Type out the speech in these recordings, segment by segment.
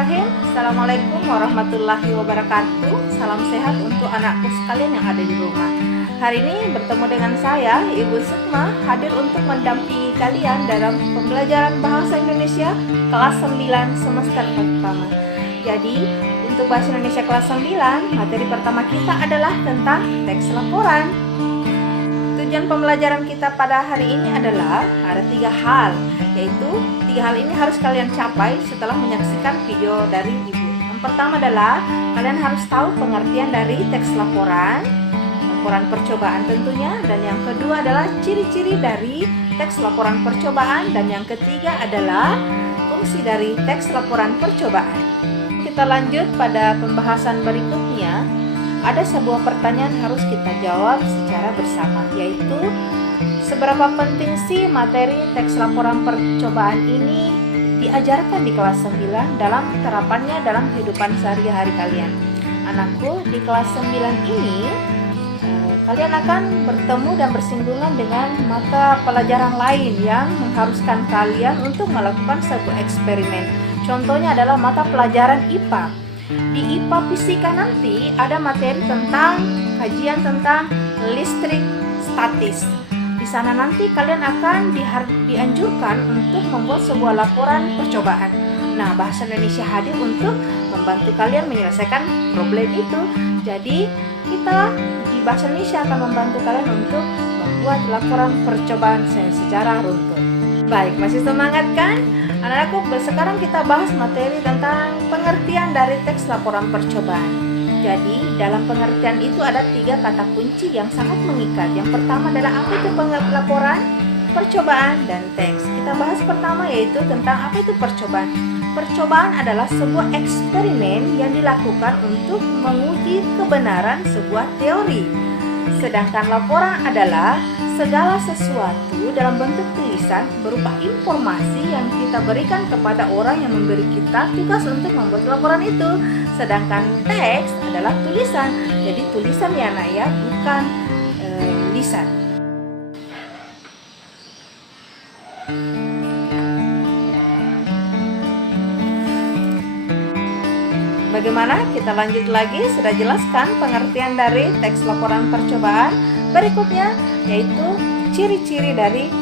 Bismillahirrahmanirrahim. Assalamualaikum warahmatullahi wabarakatuh. Salam sehat untuk anakku sekalian yang ada di rumah. Hari ini bertemu dengan saya, Ibu Sukma, hadir untuk mendampingi kalian dalam pembelajaran Bahasa Indonesia kelas 9 semester pertama. Jadi, untuk Bahasa Indonesia kelas 9, materi pertama kita adalah tentang teks laporan. Tujuan pembelajaran kita pada hari ini adalah ada 3 hal, yaitu 3 hal ini harus kalian capai setelah menyaksikan video dari Ibu. Yang pertama adalah kalian harus tahu pengertian dari teks laporan percobaan tentunya, dan yang kedua adalah ciri-ciri dari teks laporan percobaan, dan yang ketiga adalah fungsi dari teks laporan percobaan. Kita lanjut pada pembahasan berikutnya. Ada sebuah pertanyaan harus kita jawab secara bersama, yaitu seberapa penting sih materi teks laporan percobaan ini diajarkan di kelas 9 dalam terapannya dalam kehidupan sehari-hari kalian. Anakku, di kelas 9 ini kalian akan bertemu dan bersinggungan dengan mata pelajaran lain yang mengharuskan kalian untuk melakukan sebuah eksperimen. Contohnya adalah mata pelajaran IPA. Di IPA Fisika nanti ada materi tentang kajian tentang listrik statis. Di sana nanti kalian akan dianjurkan untuk membuat sebuah laporan percobaan. Nah, Bahasa Indonesia hadir untuk membantu kalian menyelesaikan problem itu. Jadi, kita di Bahasa Indonesia akan membantu kalian untuk membuat laporan percobaan secara runtut. Baik, masih semangat kan? Anak-anakku, sekarang kita bahas materi tentang pengertian dari teks laporan percobaan. Jadi, dalam pengertian itu ada 3 kata kunci yang sangat mengikat. Yang pertama adalah apa itu laporan, percobaan, dan teks. Kita bahas pertama yaitu tentang apa itu percobaan. Percobaan adalah sebuah eksperimen yang dilakukan untuk menguji kebenaran sebuah teori. Sedangkan laporan adalah segala sesuatu dalam bentuk tulisan berupa informasi yang kita berikan kepada orang yang memberi kita tugas untuk membuat laporan itu. Sedangkan teks adalah tulisan. Jadi tulisan ya nak ya, bukan lisan. Bagaimana? Kita lanjut lagi. Sudah jelaskan pengertian dari teks laporan percobaan. Berikutnya yaitu ciri-ciri dari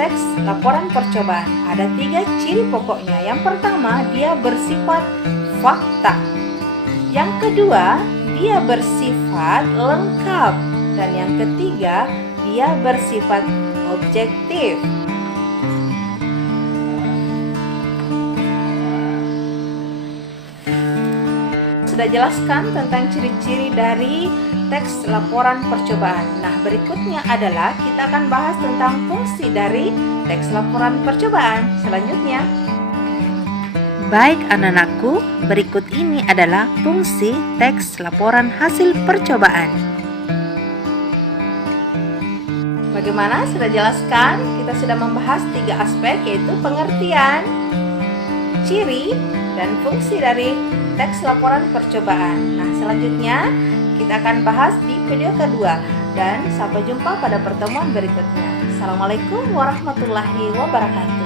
teks laporan percobaan. Ada 3 ciri pokoknya. Yang pertama, dia bersifat fakta. Yang kedua, dia bersifat lengkap. Dan yang ketiga, dia bersifat objektif. Sudah jelaskan tentang ciri-ciri dari teks laporan percobaan. Nah, berikutnya adalah kita akan bahas tentang fungsi dari teks laporan percobaan selanjutnya. Baik anak-anakku, berikut ini adalah fungsi teks laporan hasil percobaan. Bagaimana? Sudah jelaskan? Kita sudah membahas 3 aspek, yaitu pengertian, ciri, dan fungsi dari teks laporan percobaan. Nah, selanjutnya kita akan bahas di video kedua, dan sampai jumpa pada pertemuan berikutnya. Assalamualaikum warahmatullahi wabarakatuh.